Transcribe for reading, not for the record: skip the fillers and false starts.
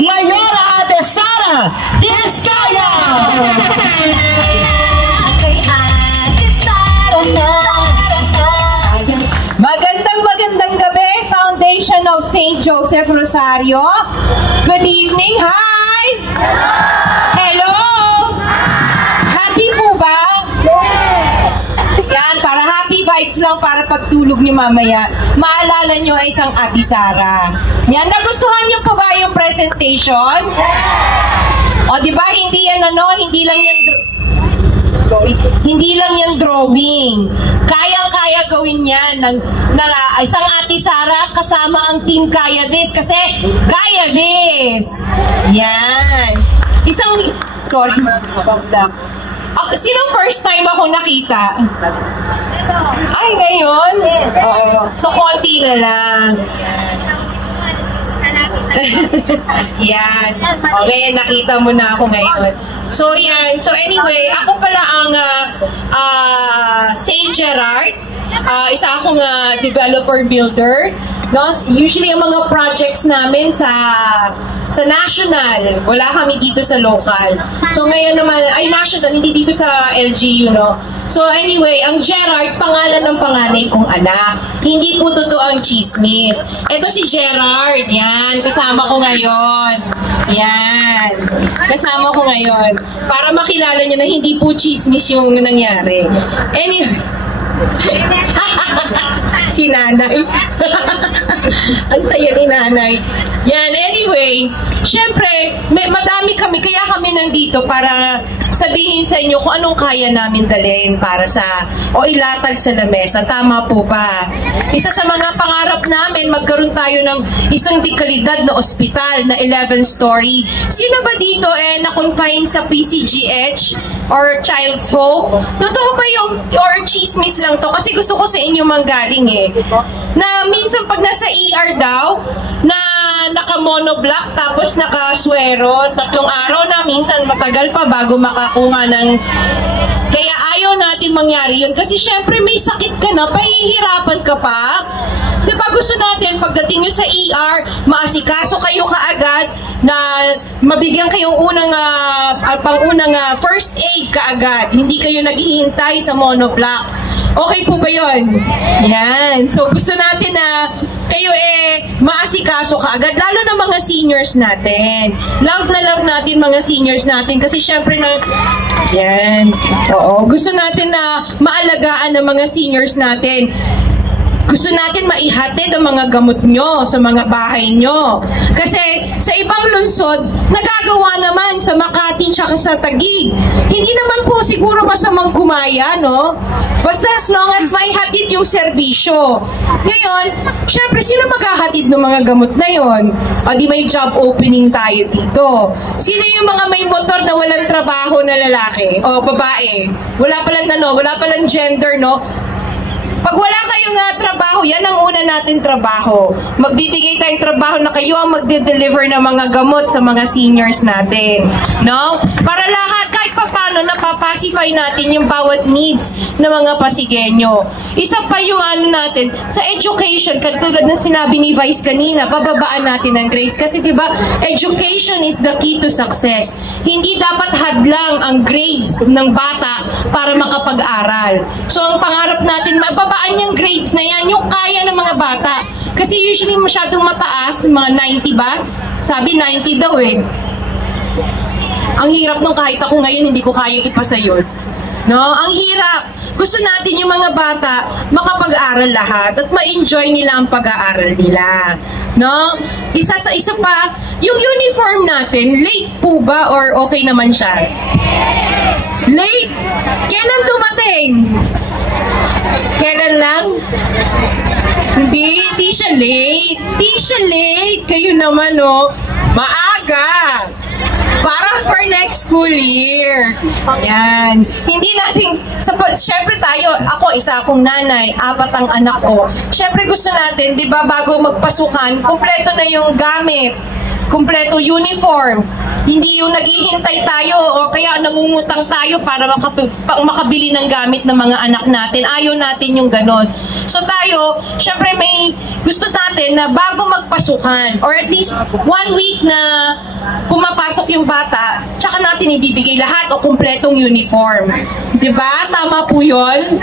Mayora Ate Sara Diskaya! Kay Ate Sara. Magandang gabi, Foundation of St. Joseph Rosario. Good evening, hi! Hello! Happy po ba? Yan, para happy vibes lang para pagtulog nyo mamaya. Maalala nyo ay isang Ate Sara. Yan, nagustuhan nyo po ba yung presentation? O, di ba hindi yan hindi lang yan hindi lang yan drawing. Kayang-kaya gawin yan ng isang Ate Sara kasama ang team Kaya This kasi Kaya This. Yan. Sorry. Sinong first time ako nakita? Ay, ngayon? Oo. So, konti na lang. Yan. Okay, nakita mo na ako ngayon. So, yan. So, anyway, ako pala ang St. Gerard. Isa akong developer builder. No? Usually, ang mga projects namin sa national. Wala kami dito sa local. So, ngayon naman, ay national, hindi dito sa LGU, no? So, anyway, ang Gerard, pangalan ng panganay kong anak. Hindi po totoo ang chismis. Ito si Gerard. Yan. Kasama ko ngayon. Yan. Kasama ko ngayon. Para makilala nyo na hindi po chismis yung nangyari. Anyway. Si nanay. Ang saya ni nanay. Yan, anyway, syempre, madami kami, kaya kami nandito para sabihin sa inyo kung anong kaya namin dalhin para o ilatag sa lamesa. Tama po ba? Isa sa mga pangarap namin, magkaroon tayo ng isang dekalidad na ospital na 11-story. Sino ba dito na-confine sa PCGH or Child's Hope? Totoo ba yung, or chismis lang to? Kasi gusto ko sa inyo manggaling na minsan pag nasa ER daw, na naka-monoblock tapos naka-swero, 3 araw na, minsan matagal pa bago makakuha ng... Kaya ayaw natin mangyari yun. Kasi syempre may sakit ka na, pahihirapan ka pa. Diba gusto natin pagdating nyo sa ER, maasikaso kayo kaagad, na mabigyan kayong pangunang first aid kaagad. Hindi kayo naghihintay sa monoblock. Okay po ba yun? Yan. So gusto natin na kayo maasikaso kaagad, lalo na mga seniors natin. Love na love natin mga seniors natin kasi syempre yan. Oo. Gusto natin na maalagaan ng mga seniors natin. Gusto natin maihatid ang mga gamot nyo sa mga bahay nyo. Kasi sa ibang lungsod, nagagawa naman sa Makati tsaka sa Taguig. Hindi naman po siguro masamang gumaya, no? Basta as long as maihatid yung serbisyo. Ngayon, syempre, sino maghahatid ng mga gamot na yon? O di may job opening tayo dito. Sino yung mga may motor na walang trabaho na lalaki? O babae? Wala palang gender, no? Pag wala kayong trabaho, yan ang una natin trabaho. Magbibigay tayong trabaho na kayo ang magde-deliver ng mga gamot sa mga seniors natin. No? Para lahat, kahit paano, napapacify natin yung bawat needs ng mga Pasigenyo. Isa pa yung natin, sa education, katulad ng sinabi ni Vice kanina, bababaan natin ang grades. Kasi diba, education is the key to success. Hindi dapat hadlang ang grades ng bata para makapag-aral. So, ang pangarap natin, babaan yung grades na yan, yung kaya ng mga bata. Kasi usually masyadong mataas, mga 90 ba? Sabi 90 daw Ang hirap nung kahit ako ngayon, hindi ko kayang ipasa yun. No? Ang hirap. Gusto natin yung mga bata makapag-aral lahat at ma-enjoy nila ang pag-aaral nila. No? Isa pa, yung uniform natin, late po ba or okay naman siya? Late? Kailan dumating? Kailan lang? Hindi siya late. Hindi siya late. Kayo naman, maaga. Parang for next school year. Yan. Hindi natin, syempre tayo, isa akong nanay, 4 ang anak ko. Syempre gusto natin, di ba, bago magpasukan, kumpleto na yung gamit, kumpleto uniform. Hindi yung naghihintay tayo o kaya nangungutang tayo para makabili ng gamit ng mga anak natin. Ayaw natin yung ganon. So tayo, syempre may gusto natin na bago magpasukan or at least 1 week na pumapasok yung bata, tsaka natin ibibigay lahat o kumpletong uniform. Diba? Tama po yun?